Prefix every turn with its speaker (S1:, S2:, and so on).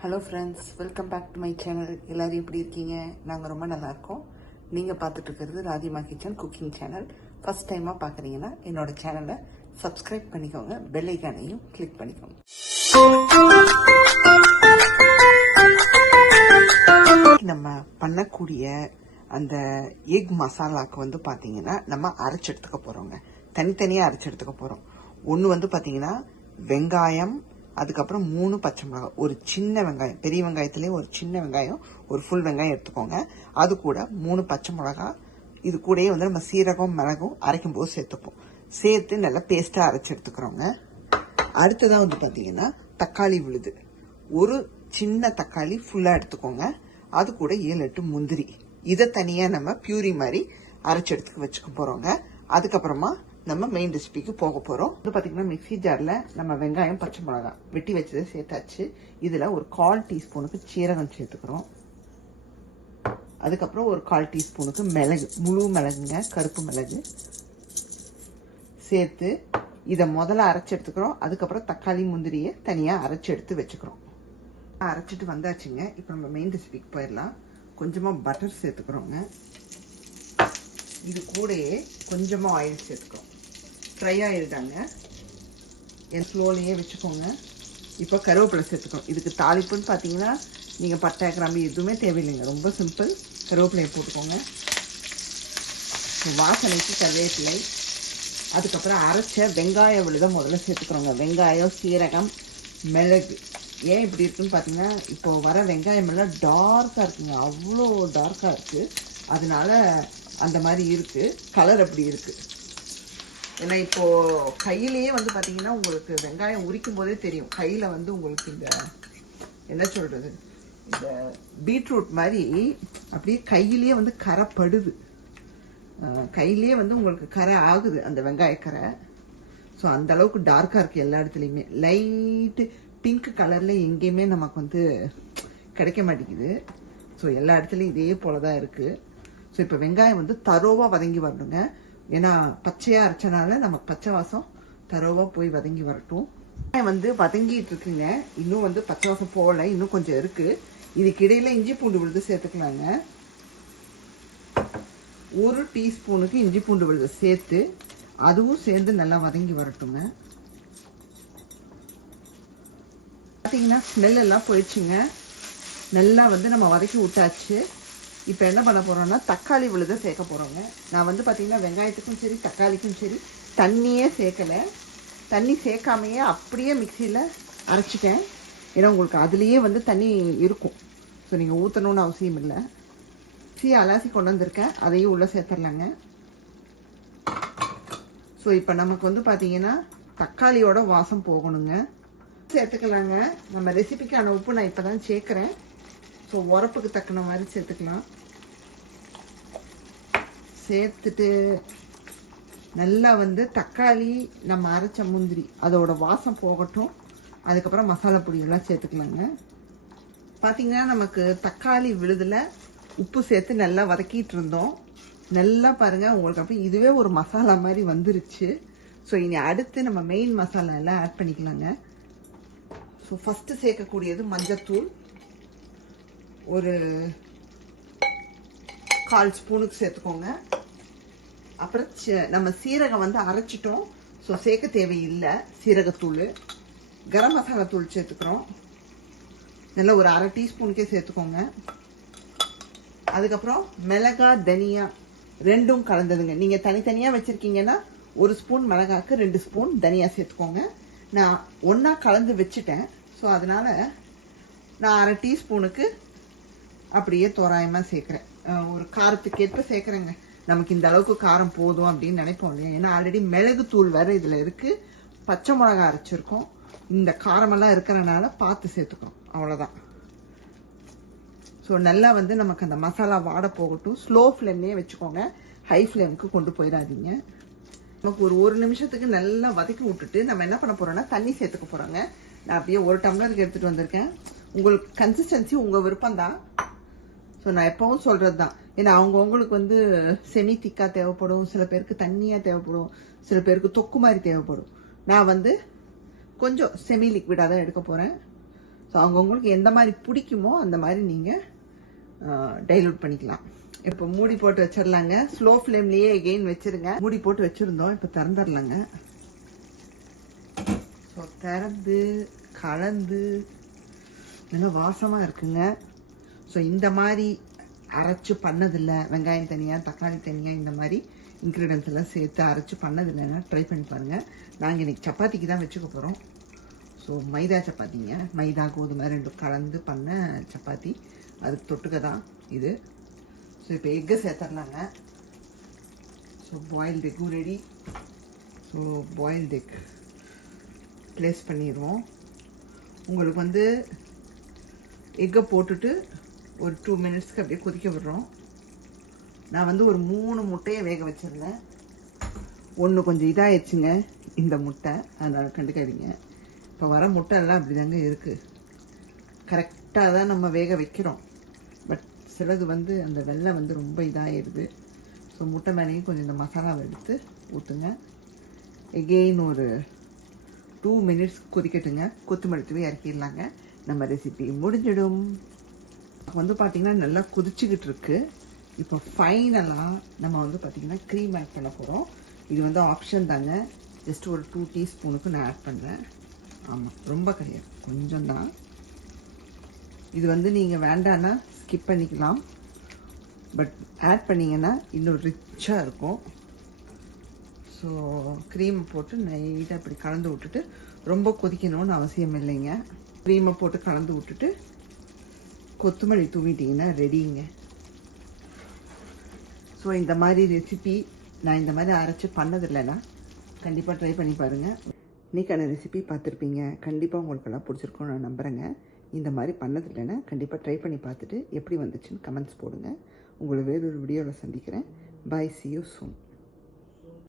S1: Hello friends welcome back to my channel எல்லாரும் எப்படி இருக்கீங்க? நாங்கள் ரொம்ப நல்லா இருக்கோம் நீங்கள் பார்த்துட்டு இருக்கிறது ராதிமா கிச்சன் குக்கிங் சேனல். ஃபர்ஸ்ட் டைமாக பார்க்குறீங்கன்னா என்னோட சேனலை சப்ஸ்கிரைப் பண்ணிக்கோங்க. பெல்லைக்கானையும் கிளிக் பண்ணிக்கோங்க. நம்ம பண்ணக்கூடிய அந்த எக் மசாலாக்கு வந்து பார்த்தீங்கன்னா நம்ம அரைச்சி எடுத்துக்க போகிறோங்க தனித்தனியாக அரைச்சி எடுத்துக்க போகிறோம் ஒன்று வந்து பார்த்தீங்கன்னா வெங்காயம் அதுக்கப்புறம் மூணு பச்சை மிளகாய். ஒரு சின்ன வெங்காயம் பெரிய வெங்காயத்துலேயே ஒரு சின்ன வெங்காயம் ஒரு ஃபுல் வெங்காயம் எடுத்துக்கோங்க. அது கூட மூணு பச்சை மிளகாய். இது கூடயே வந்து நம்ம சீரகம் மிளகும் அரைக்கும் போது சேர்த்துப்போம். சேர்த்து நல்லா பேஸ்ட்டாக அரைச்சி எடுத்துக்கிறோங்க. அடுத்ததாக வந்து பார்த்தீங்கன்னா தக்காளி விழுது. ஒரு சின்ன தக்காளி ஃபுல்லாக எடுத்துக்கோங்க. அது கூட ஏழு எட்டு முந்திரி. இதை தனியாக நம்ம பியூரி மாதிரி அரைச்சி எடுத்துக்க வச்சுக்க போகிறோங்க அதுக்கப்புறமா நம்ம மெயின் ரெசிபிக்கு போக போகிறோம் இது பார்த்திங்கன்னா மிக்ஸி ஜாரில் நம்ம வெங்காயம் பச்சை மிளகாய் வெட்டி வச்சதை சேர்த்தாச்சு. இதில் ஒரு கால் டீஸ்பூனுக்கு சீரகம் சேர்த்துக்கிறோம். அதுக்கப்புறம் ஒரு கால் டீஸ்பூனுக்கு மிளகு முழு மிளகுங்க கருப்பு மிளகு. சேர்த்து இதை முதல்ல அரைச்சி எடுத்துக்கிறோம். அதுக்கப்புறம் தக்காளி முந்திரியை தனியாக அரைச்சி எடுத்து வச்சுக்கிறோம். அரைச்சிட்டு வந்தாச்சுங்க. இப்போ நம்ம மெயின் ரெசிபிக்கு போயிடலாம். கொஞ்சமாக பட்டர் சேர்த்துக்கிறோங்க. இது கூடயே கொஞ்சமாக ஆயில் சேர்த்துக்கிறோம். ஃப்ரை ஆயில் என் ஸ்லோலையே வச்சுக்கோங்க. இப்போ கருவேப்பிலை சேர்த்துக்கிறோம் இதுக்கு தாளிப்புன்னு பார்த்தீங்கன்னா நீங்கள் பட்டை கிராம்பு எதுவுமே தேவையில்லைங்க. ரொம்ப சிம்பிள் கருவேப்பிலையை போட்டுக்கோங்க. வாசனைக்கு கருவேப்பிலை. அதுக்கப்புறம் அரைச்ச வெங்காய விழுத முதல்ல சேர்த்துக்கிறோங்க. வெங்காயம் சீரகம் மிளகு. ஏன் இப்படி இருக்குன்னு பார்த்தீங்கன்னா இப்போ வர வெங்காயம் எல்லாம் டார்க்காக இருக்குங்க. அவ்வளோ டார்க்காக இருக்குது அதனால அந்த மாதிரி இருக்குது கலர் அப்படி இருக்குது ஏன்னா இப்போ கையிலேயே வந்து பார்த்தீங்கன்னா உங்களுக்கு வெங்காயம் உரிக்கும் போதே தெரியும். கையில் வந்து உங்களுக்கு இந்த என்ன சொல்கிறது இந்த பீட்ரூட் மாதிரி அப்படியே கையிலேயே வந்து கரைப்படுது. படுது கையிலேயே வந்து உங்களுக்கு கரை ஆகுது அந்த வெங்காய கரை. ஸோ அந்த அளவுக்கு டார்க்காக இருக்குது எல்லா இடத்துலையுமே. லைட்டு பிங்க் கலரில் எங்கேயுமே நமக்கு வந்து கிடைக்க மாட்டேங்குது. ஸோ எல்லா இடத்துலையும் இதே போல தான் இருக்குது ஸோ இப்போ வெங்காயம் வந்து தரோவாக வதங்கி வரணுங்க. ஏன்னா பச்சையாக அரைச்சனால நமக்கு பச்சை வாசம் தரோவாக போய் வதங்கி வரட்டும். வந்து வதங்கிட்டு இருக்குங்க. இன்னும் வந்து பச்சை வாசம் போகல. இன்னும் கொஞ்சம் இருக்குது இதுக்கு இடையில இஞ்சி பூண்டு விழுது சேர்த்துக்கலாங்க. ஒரு டீஸ்பூனுக்கு இஞ்சி பூண்டு விழுது சேர்த்து அதுவும் சேர்ந்து நல்லா வதங்கி வரட்டுங்க. பார்த்தீங்கன்னா ஸ்மெல் எல்லாம் போயிடுச்சுங்க. நல்லா வந்து நம்ம வதக்கி விட்டாச்சு. இப்போ என்ன பண்ண போகிறோம்னா தக்காளி விழுத சேர்க்க போகிறோங்க நான் வந்து பார்த்திங்கன்னா வெங்காயத்துக்கும் சரி தக்காளிக்கும் சரி தண்ணியே சேர்க்கலை. தண்ணி சேர்க்காமையே அப்படியே மிக்சியில் அரைச்சிட்டேன். ஏன்னா உங்களுக்கு அதுலேயே வந்து தண்ணி இருக்கும். ஸோ நீங்கள் ஊற்றணும்னு அவசியம் இல்லை. மிக்சி அலாசி கொண்டு வந்திருக்கேன். அதையும் உள்ளே சேர்த்துடலாங்க. ஸோ இப்போ நமக்கு வந்து பார்த்தீங்கன்னா தக்காளியோட வாசம் போகணுங்க. சேர்த்துக்கலாங்க. நம்ம ரெசிபிக்கான உப்பு நான் இப்போ தான் சேர்க்குறேன். ஸோ உரப்புக்கு தக்கன மாதிரி சேர்த்துக்கலாம். சேர்த்துட்டு நல்லா வந்து தக்காளி நம்ம அரைச்ச முந்திரி அதோட வாசம் போகட்டும். அதுக்கப்புறம் மசாலா பொடியெல்லாம் சேர்த்துக்கலாங்க பார்த்தீங்கன்னா நமக்கு தக்காளி விழுதில் உப்பு சேர்த்து நல்லா வதக்கிட்டு இருந்தோம். நல்லா பாருங்க உங்களுக்கு அப்படி இதுவே ஒரு மசாலா மாதிரி வந்துருச்சு. ஸோ இனி அடுத்து நம்ம மெயின் மசாலா எல்லாம் ஆட் பண்ணிக்கலாங்க. ஸோ ஃபஸ்ட்டு சேர்க்கக்கூடியது மஞ்சத்தூள். ஒரு கால் ஸ்பூனுக்கு சேர்த்துக்கோங்க. அப்புறம் நம்ம சீரகம் வந்து அரைச்சிட்டோம். ஸோ சேர்க்க தேவையில்லை. சீரகத்தூள் கரம் மசாலா தூள் சேர்த்துக்கிறோம். நல்லா ஒரு அரை டீஸ்பூனுக்கே சேர்த்துக்கோங்க. அதுக்கப்புறம் மிளகா தனியா ரெண்டும் கலந்ததுங்க. நீங்கள் தனித்தனியாக வச்சுருக்கீங்கன்னா ஒரு ஸ்பூன் மிளகாக்கு ரெண்டு ஸ்பூன் தனியா சேர்த்துக்கோங்க. நான் ஒன்றா கலந்து வச்சுட்டேன். ஸோ அதனால் நான் அரை டீஸ்பூனுக்கு அப்படியே தோராயமாக சேர்க்குறேன். ஒரு காரத்துக்கு ஏற்ப சேர்க்குறேங்க. நமக்கு இந்த அளவுக்கு காரம் போதும் அப்படின்னு நினைப்போம் இல்லையா? ஏன்னா ஆல்ரெடி மிளகு தூள் வேற இதில் இருக்குது பச்சை மிளகா அரைச்சிருக்கோம். இந்த காரமெல்லாம் இருக்கிறனால பார்த்து சேர்த்துக்கணும். அவ்வளோதான் ஸோ நல்லா வந்து நமக்கு அந்த மசாலா வாட போகட்டும். ஸ்லோ ஃப்ளேம்லேயே வச்சுக்கோங்க. ஹை ஃப்ளேமுக்கு கொண்டு போயிடாதீங்க. நமக்கு ஒரு ஒரு நிமிஷத்துக்கு நல்லா வதக்கி விட்டுட்டு நம்ம என்ன பண்ண போறோம்னா தண்ணி சேர்த்துக்க போகிறோங்க நான் அப்படியே ஒரு டம்ளருக்கு எடுத்துட்டு வந்திருக்கேன். உங்களுக்கு கன்சிஸ்டன்சி உங்க விருப்பம் தான் ஸோ நான் எப்பவும் சொல்றது தான் ஏன்னா அவங்கவுங்களுக்கு வந்து செமி திக்கா தேவைப்படும். சில பேருக்கு தண்ணியா தேவைப்படும். சில பேருக்கு தொக்கு மாதிரி தேவைப்படும். நான் வந்து கொஞ்சம் செமி லிக்விடாக தான் எடுக்க போறேன். ஸோ அவங்கவுங்களுக்கு எந்த மாதிரி பிடிக்குமோ அந்த மாதிரி நீங்கள் டைலூட் பண்ணிக்கலாம். இப்போ மூடி போட்டு வச்சிடலாங்க. ஸ்லோ ஃப்ளேம்லேயே எகெயின் வச்சிருங்க. மூடி போட்டு வச்சுருந்தோம். இப்போ திறந்துடலாங்க. ஸோ திறந்து கலந்து நல்லா வாசமாக இருக்குங்க. ஸோ இந்த மாதிரி அரைச்சு பண்ணதில்லை வெங்காயம் தனியாக தக்காளி தனியாக இந்த மாதிரி இன்க்ரீடியன்ஸ் எல்லாம் சேர்த்து அரைச்சு பண்ணதில்லைன்னா ட்ரை பண்ணி பாருங்கள் நாங்கள் இன்னைக்கு சப்பாத்திக்கு தான் வச்சுக்க போகிறோம் ஸோ மைதா சப்பாத்திங்க. மைதா கோதுமை ரெண்டும் கலந்து பண்ண சப்பாத்தி. அதுக்கு தொட்டுக்க தான் இது. ஸோ இப்போ எக்கு சேர்த்துடலாங்க. So boiled எக்கும் ready so boiled egg place பண்ணிடுவோம். உங்களுக்கு வந்து எக்கை போட்டுட்டு ஒரு டூ மினிட்ஸ்க்கு அப்படியே கொதிக்க விடுறோம். நான் வந்து ஒரு மூணு முட்டையை வேக வச்சுருந்தேன். ஒன்று கொஞ்சம் இதாகிடுச்சுங்க இந்த முட்டை. அதனால் கண்டுக்காதீங்க. இப்போ வர முட்டை எல்லாம் அப்படி தாங்க இருக்குது கரெக்டாக தான் நம்ம வேக வைக்கிறோம். பட் சிலது வந்து அந்த வெள்ளை வந்து ரொம்ப இதாகிடுது ஸோ முட்டை மேலேயும் கொஞ்சம் இந்த மசாலாவை எடுத்து ஊற்றுங்க எகெயின் ஒரு டூ மினிட்ஸ் கொதிக்கட்டுங்க. கொத்தமல்லி தூவி இறக்கிடலாங்க. நம்ம ரெசிபி முடிஞ்சிடும். வந்து பார்த்திங்கன்னா நல்லா கொதிச்சுக்கிட்டு இருக்கு இப்போ ஃபைனலாக நம்ம வந்து பார்த்திங்கன்னா க்ரீம் ஆட் பண்ண போகிறோம் இது வந்து ஆப்ஷன் தாங்க. ஜஸ்ட் ஒரு டூ டீஸ்பூனுக்கு நான் ஆட் பண்ணுறேன் ஆமாம் ரொம்ப கிடையாது கொஞ்சம் தான் இது வந்து நீங்கள் வேண்டான்னா ஸ்கிப் பண்ணிக்கலாம். பட் ஆட் பண்ணிங்கன்னா இன்னும் ரிச்சாக இருக்கும். ஸோ க்ரீம் போட்டு நைட்டாக இப்படி கலந்து விட்டுட்டு ரொம்ப கொதிக்கணும்னு அவசியம் இல்லைங்க. க்ரீமை போட்டு கலந்து விட்டுட்டு கொத்தமல்லி தூவிட்டிங்கன்னா ரெடிங்க ஸோ இந்த மாதிரி ரெசிபி நான் இந்த மாதிரி அரைச்சி பண்ணதில்லைன்னா கண்டிப்பாக ட்ரை பண்ணி பாருங்கள் இன்னைக்கான ரெசிபி பார்த்துருப்பீங்க. கண்டிப்பாக உங்களுக்கெல்லாம் பிடிச்சிருக்கும்னு நான் நம்புகிறேங்க இந்த மாதிரி பண்ணதில்லைன்னா கண்டிப்பாக ட்ரை பண்ணி பார்த்துட்டு எப்படி வந்துச்சுன்னு கமெண்ட்ஸ் போடுங்க. உங்களை வேறொரு வீடியோவில் சந்திக்கிறேன். பாய் சி யூ சூன்